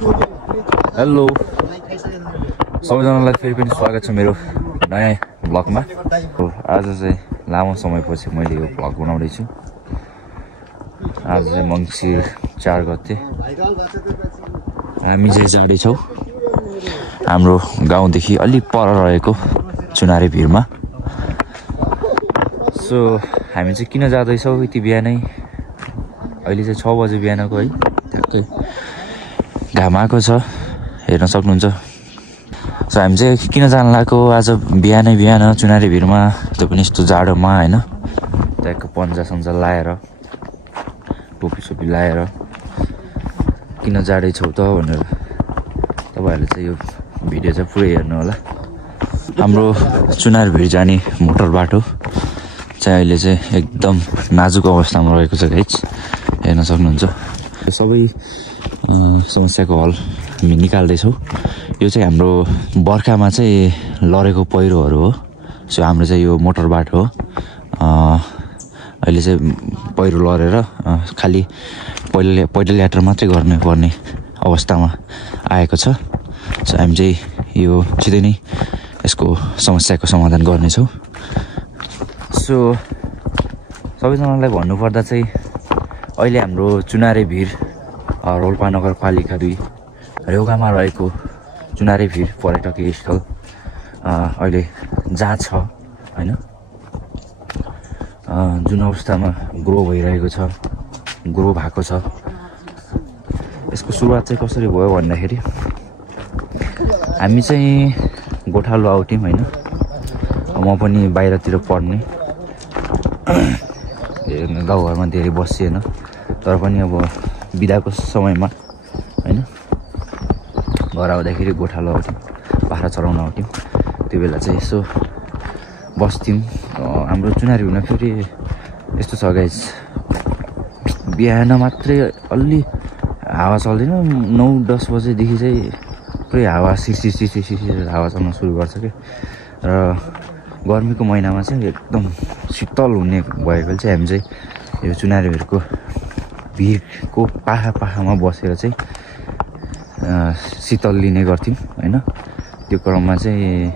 Hello सबैजनालाई फेरि पनि स्वागत छ मेरो नयाँ भ्लगमा। आज चाहिँ लामो समयपछि मैले यो भ्लग बनाउँदैछु। आज चाहिँ मङ्सिर 4 गते हामी चाहिँ जाँदैछौँ हाम्रो गाउँदेखि अलि पर रहेको चुनारे भिरमा। सो हामी चाहिँ किन जाँदैछौँ यति बिहानै, अहिले चाहिँ 6 बजे बिहानको है, ठ्याक्कै घाम आएको छ हेर्न सक्नुहुन्छ। सो हामी चाहिँ किन जान लागेको आज बिहान चुनारे भिरमा, त्यो पनि यस्तो जाडोमा होइन, त्यहाँको पन्जा सन्जा लाएर टोपी सोपी लाएर किन जाँदैछौ त भनेर तपाईँहरूले चाहिँ यो भिडियो चाहिँ पुरै हेर्नु होला। हाम्रो चुनारे भिर जाने मोटर बाटो चाहिँ अहिले चाहिँ एकदम नाजुक अवस्थामा रहेको छ गाइज, हेर्न सक्नुहुन्छ। सबै समस्याको हल हामी निकाल्दैछौँ। यो चाहिँ हाम्रो बर्खामा चाहिँ लडेको पहिरोहरू हो। सो हाम्रो चाहिँ यो मोटर बाटो हो, अहिले चाहिँ पहिरो लडेर खालि पैदल यात्रा मात्रै गर्नुपर्ने अवस्थामा आएको छ। सो हामी चाहिँ यो छिटै नै यसको समस्याको समाधान गर्नेछौँ। सो सबैजनालाई भन्नुपर्दा चाहिँ अहिले हाम्रो चुनारे भिर रोल्पा नगरपालिका 2 रेउगामा रहेको चुनारे भिर पर्यटकीय स्थल अहिले जहाँ छ होइन, जुन अवस्थामा ग्रो भइरहेको छ, ग्रो भएको छ। यसको सुरुवात चाहिँ कसरी भयो भन्दाखेरि हामी चाहिँ गोठालो आउट्यौँ होइन, म पनि बाहिरतिर पढ्ने, गाउँघरमा धेरै बसिएन, तर पनि अब बिदाको समयमा होइन घर आउँदाखेरि गोठालो आउँथ्यौँ, बाख्रा चराउन आउँथ्यौँ। त्यो बेला चाहिँ यसो बस्थ्यौँ। हाम्रो चुनारी हुन फेरि यस्तो छ गाइज, बिहान मात्रै अलि हावा चल्दैन, 9-10 बजेदेखि चाहिँ पुरै हावा सिसी हावा चल्न सुरु गर्छ कि। र गर्मीको महिनामा चाहिँ एकदम शीतल हुने भएकोले चाहिँ हामी चाहिँ यो चुनारे भिरको पाखामा बसेर चाहिँ शीतल लिने गर्थ्यौँ होइन। त्यो क्रममा चाहिँ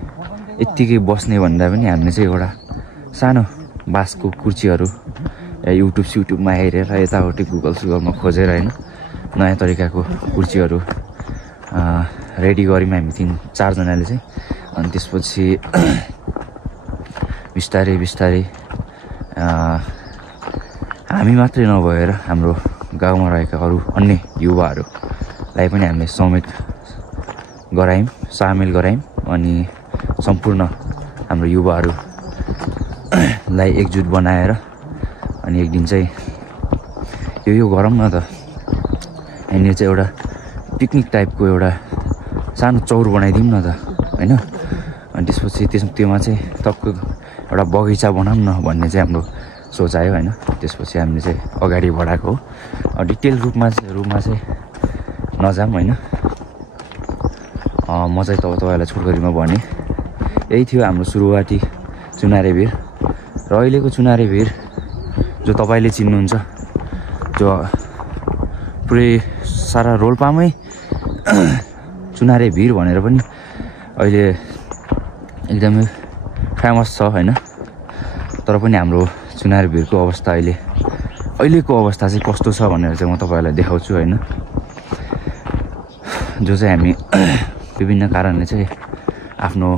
यत्तिकै बस्ने भन्दा पनि हामीले चाहिँ एउटा सानो बाँसको कुर्चीहरू युट्युबमा हेरेर यताउति गुगलमा खोजेर होइन नयाँ तरिकाको कुर्चीहरू रेडी गऱ्यौँ हामी 3-4 जनाले चाहिँ। अनि त्यसपछि बिस्तारै हामी मात्रै नभएर हाम्रो गाउँमा रहेका अरू अन्य युवाहरूलाई पनि हामीले सामेल गरायौँ। अनि सम्पूर्ण हाम्रो युवाहरूलाई एकजुट बनाएर अनि एक दिन चाहिँ यो गरौँ न त, यहाँनिर चाहिँ एउटा पिकनिक टाइपको एउटा सानो चौर बनाइदिउँ न त होइन। अनि त्यसपछि त्योमा चाहिँ टक्क एउटा बगैँचा बनाऊँ न भन्ने चाहिँ हाम्रो सोच आयो होइन। त्यसपछि हामीले चाहिँ अगाडि बढाएको हो। डिटेल रूपमा चाहिँ नजाऊँ होइन, म चाहिँ तपाईँहरूलाई छोटकरीमा भने यही थियो हाम्रो सुरुवाती चुनारे भिर। र अहिलेको चुनारे भिर जो तपाईँले चिन्नुहुन्छ, जो पुरै सारा रोल्पामै चुनारे भिर भनेर पनि अहिले एकदमै फेमस छ होइन। तर पनि हाम्रो चुनारे भिरको अवस्था अहिलेको अवस्था चाहिँ कस्तो छ भनेर चाहिँ म तपाईँहरूलाई देखाउँछु होइन। जो चाहिँ हामी विभिन्न कारणले चाहिँ आफ्नो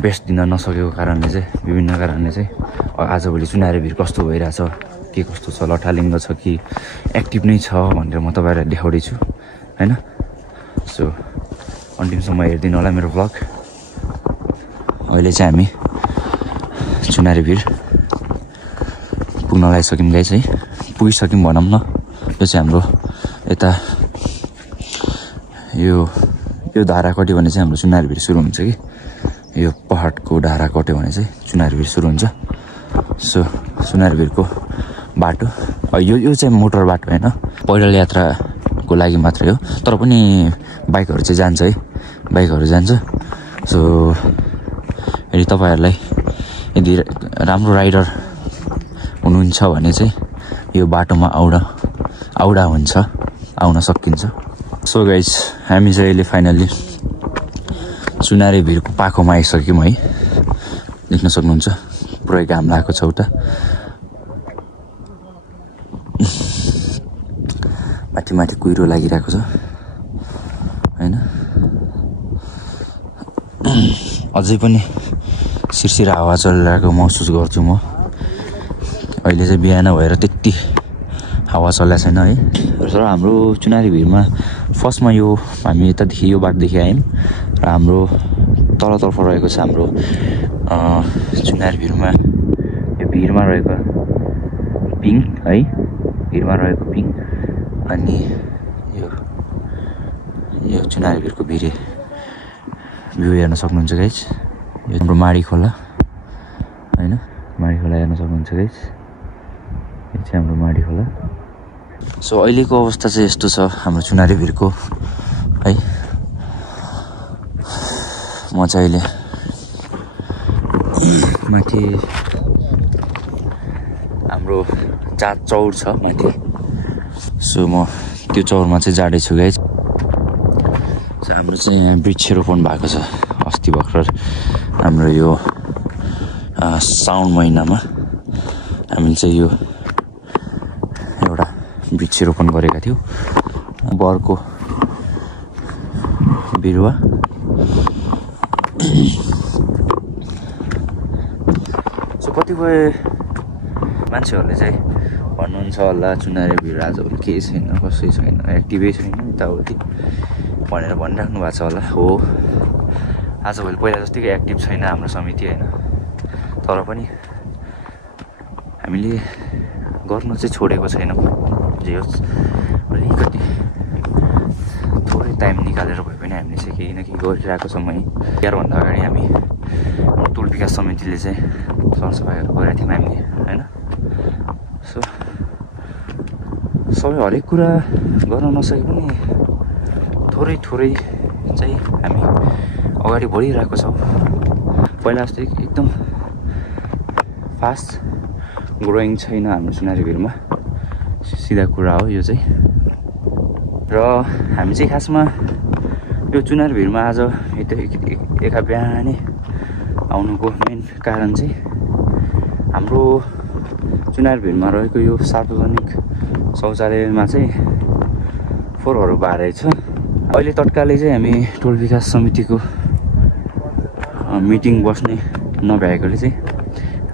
बेस्ट दिन नसकेको कारणले चाहिँ आजभोलि चुनारे भिर कस्तो भइरहेछ, के कस्तो छ, लठालिङ्ग छ कि एक्टिभ नै छ भनेर म तपाईँहरूलाई देखाउँदैछु होइन। सो अन्तिमसम्म हेरिदिनु होला मेरो भ्लग। अहिले चाहिँ हामी चुनारे भिर पुग्न लागिसक्यौँ गाइस है, पुगिसक्यौँ भनौँ न। यो चाहिँ हाम्रो यता यो धारा कट्यो भने चाहिँ हाम्रो चुनारे भिर सुरु हुन्छ कि, यो पहाडको धारा कट्यो भने चाहिँ चुनारे भिर सुरु हुन्छ। सो चुनारे भिरको बाटो यो चाहिँ मोटर बाटो होइन, पैदल यात्राको लागि मात्रै हो। तर पनि बाइकहरू चाहिँ जान्छ है, बाइकहरू जान्छ। सो यदि तपाईँहरूलाई यदि राम्रो राइडर हुनुहुन्छ भने चाहिँ यो बाटोमा आउन सकिन्छ। सो गाइज हामी चाहिँ अहिले फाइनल्ली चुनारी भिरको पाखोमा आइसक्यौँ है। देख्न सक्नुहुन्छ पुरै घाम लागेको छ उता। माथि माथि कुहिरो लागिरहेको छ हैन। अझै पनि सिरसिर हावा चलिरहेको महसुस गर्छु म। अहिले चाहिँ बिहान भएर त्यति हावा चलेको छैन है। र हाम्रो चुनारी भिरमा फर्स्टमा यो हामी यतादेखि यो बाटोदेखि आयौँ र हाम्रो तलतर्फ रहेको छ हाम्रो चुनारी भिरमा यो भिरमा रहेको पिङ है। भिरमा रहेको पिङ अनि यो चुनारी भिरको भिरे भ्यू हेर्न सक्नुहुन्छ गाइज। यो हाम्रो माडी खोला हैन। माडी खोला हेर्न सक्नुहुन्छ गाइज। यो चाहिँ हाम्रो माडी खोला। सो अहिलेको अवस्था चाहिँ यस्तो छ हाम्रो चुनारी भिरको है। म चाहिँ अहिले माथि हाम्रो जहाँ चौर छ माथि, सो म त्यो चौरमा चाहिँ जाँदैछु गाइज। हाम्रो चाहिँ यहाँ वृक्षरोपण भएको छ अस्ति भर्खर हाम्रो यो साउन महिनामा हामीले चाहिँ यो एउटा वृक्षरोपण गरेका थियौँ। बरको बिरुवा। सो कतिपय मान्छेहरूले चाहिँ भन्नुहुन्छ होला चुनारी भिर आजभोलि केही छैन, कसै छैन, एक्टिभै छैन यताउति भनेर भनिराख्नु भएको छ होला। हो, आजभोलि पहिला जतिकै एक्टिभ छैन हाम्रो समिति होइन। तर पनि हामीले गर्नु चाहिँ छोडेको छैनौँ। जे होस् अलिकति थोरै टाइम निकालेर भए पनि हामीले चाहिँ केही न केही गरिरहेको छौँ है। त्योभन्दा अगाडि हामी टोल विकास समितिले चाहिँ सरसफाइहरू गरेका थियौँ हामीले होइन। सो सबै हरेक कुरा गर्न नसके पनि थोरै थोरै चाहिँ हामी अगाडि बढिरहेको छौँ। पहिला जस्तो एकदम फास्ट ग्रोइङ छैन हाम्रो चुनारी भिरमा, सिधा कुरा हो यो चाहिँ। र हामी चाहिँ खासमा यो चुनारी भिरमा आज एका बिहानै आउनुको मेन कारण चाहिँ हाम्रो चुनारी भिरमा रहेको यो सार्वजनिक शौचालयमा चाहिँ फोहोरहरू भएरहेछ। अहिले तत्कालै चाहिँ हामी टोल विकास समितिको मिटिङ बस्ने नभ्याएकोले चाहिँ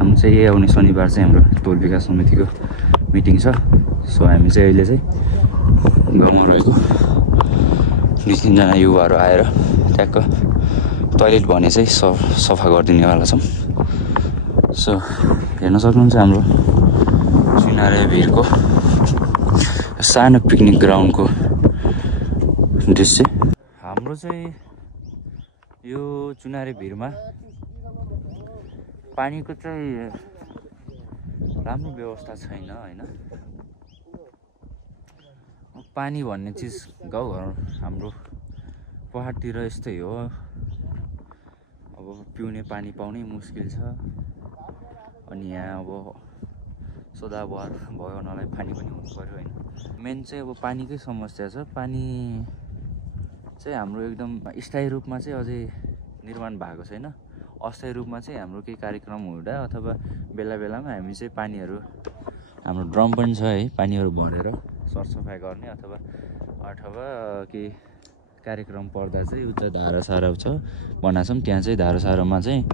हाम्रो चाहिँ यही आउने शनिबार चाहिँ हाम्रो टोल विकास समितिको मिटिङ छ। सो हामी चाहिँ अहिले चाहिँ गाउँमा रहेको 2-3जना युवाहरू आएर ट्याक्क टोयलेट भने चाहिँ सफा गरिदिनेवाला छौँ। सो हेर्न सक्नुहुन्छ हाम्रो चुनारी भिरको सानो पिकनिक ग्राउन्डको दृश्य। हाम्रो चाहिँ यो चुनारी भिरमा पानीको चाहिँ राम्रो व्यवस्था छैन होइन। पानी भन्ने चिज गाउँघर हाम्रो पहाडतिर यस्तै हो। अब पिउने पानी पाउनै मुस्किल छ। अनि यहाँ अब सदाबहार भयो हुनालाई पानी पनि हुनु पर्यो होइन। मेन चाहिँ अब पानीकै समस्या छ। पानी चाहिँ हाम्रो एकदम स्थायी रूपमा चाहिँ अझै निर्माण भएको छैन। अस्थायी रूपमा चाहिँ हाम्रो केही कार्यक्रम हुँदा अथवा बेला बेलामा हामी चाहिँ पानीहरू हाम्रो ड्रम पनि छ है, पानीहरू भरेर सरसफाइ गर्ने अथवा केही कार्यक्रम पर्दा चाहिँ उता धारा सारा छ बनाछौँ, त्यहाँ चाहिँ धारा सारामा चाहिँ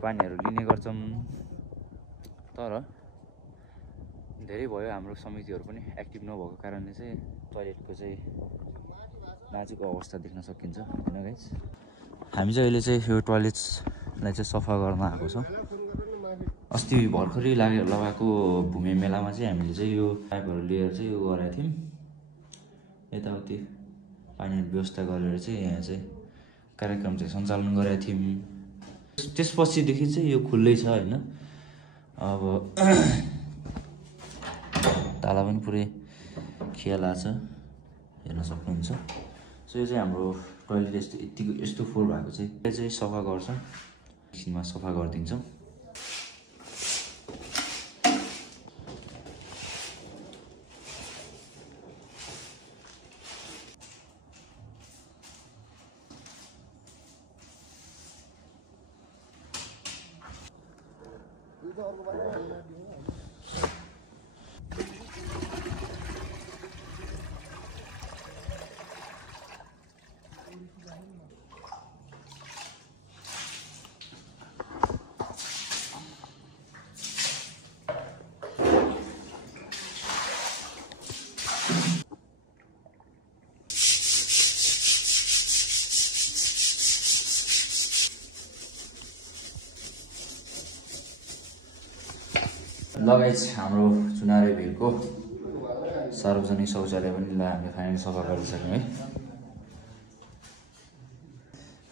पानीहरू लिने गर्छौँ। तर धेरै भयो हाम्रो समितिहरू पनि एक्टिभ नभएको कारणले चाहिँ टोयलेटको चाहिँ नाजुक अवस्था देख्न सकिन्छ होइन गाइस। हामी चाहिँ अहिले चाहिँ यो टोयलेट्सलाई चाहिँ सफा गर्न आएको छौँ। अस्ति भर्खरै लगाएको भूमि मेलामा चाहिँ हामीले चाहिँ यो पाइपहरू लिएर चाहिँ यो गरेका थियौँ। यताउति पानी व्यवस्था गरेर चाहिँ यहाँ चाहिँ कार्यक्रम चाहिँ सञ्चालन गरेका थियौँ। त्यसपछिदेखि चाहिँ यो खुल्लै छ होइन। अब ताला पनि पुरै खिया छ हेर्न सक्नुहुन्छ। सो यो चाहिँ हाम्रो टोयलेट यस्तो फोहोर भएको चाहिँ सफा गर्छौँ, एकछिनमा सफा गरिदिन्छौँ। लगायत हाम्रो चुनारे भिरको सार्वजनिक शौचालय पनि हामीले फाइनली सफा गरिसक्यौँ है।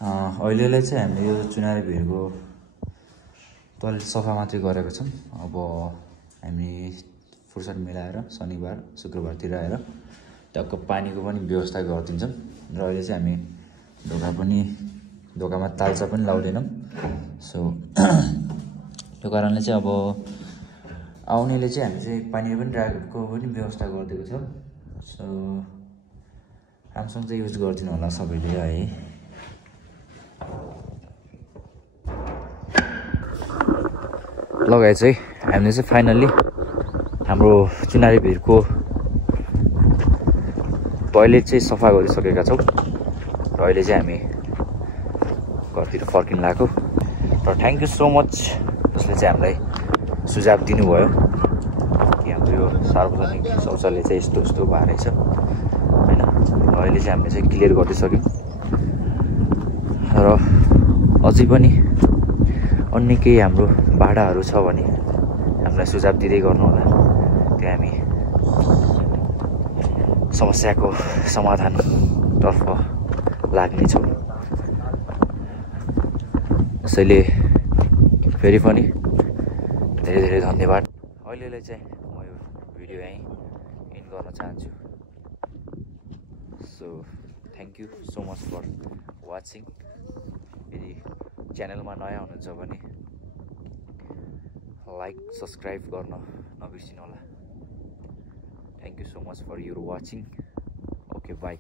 अहिलेलाई चाहिँ हामीले यो चुनारे भिरको टोयलेट सफा मात्रै गरेको छौँ। अब हामी फुर्सद मिलाएर शनिबार शुक्रबारतिर आएर टक्क पानीको पनि व्यवस्था गरिदिन्छौँ। र अहिले चाहिँ हामी ढोकामा तालचा पनि लाउँदैनौँ। सो त्यो कारणले चाहिँ अब आउनेले चाहिँ हामी चाहिँ पानी पनि राखेको पनि व्यवस्था गरिदिएको छौँ। सो राम्रोसँग चाहिँ युज गरिदिनु होला सबैले है। लगाए चाहिँ हामीले चाहिँ फाइनल्ली हाम्रो चुनारी भिरको टोयलेट चाहिँ सफा गरिसकेका छौँ। र अहिले चाहिँ हामी घरतिर फर्किन लागेको। र थ्याङ्क यू सो मच जसले चाहिँ हामीलाई सुझाव दिनुभयो कि हाम्रो यो सार्वजनिक शौचालय चाहिँ यस्तो यस्तो भएर छ होइन। र अहिले चाहिँ हामीले चाहिँ क्लियर गरिसक्यौँ। र अझै पनि अन्य केही हाम्रो भाडाहरू छ भने हामीलाई सुझाव दिँदै गर्नु होला। त्यो हामी समस्याको समाधानतर्फ लाग्नेछौँ। त्यसैले फेरि पनि धेरै धेरै धन्यवाद। अहिलेलाई चाहिँ म यो भिडियो यहीँ एन्ड गर्न चाहन्छु। So thank you so much for watching. यदि च्यानलमा नयाँ हुनुहुन्छ भने लाइक सब्सक्राइब गर्न नबिर्सिनु होला। Thank you so much for your watching. Okay by.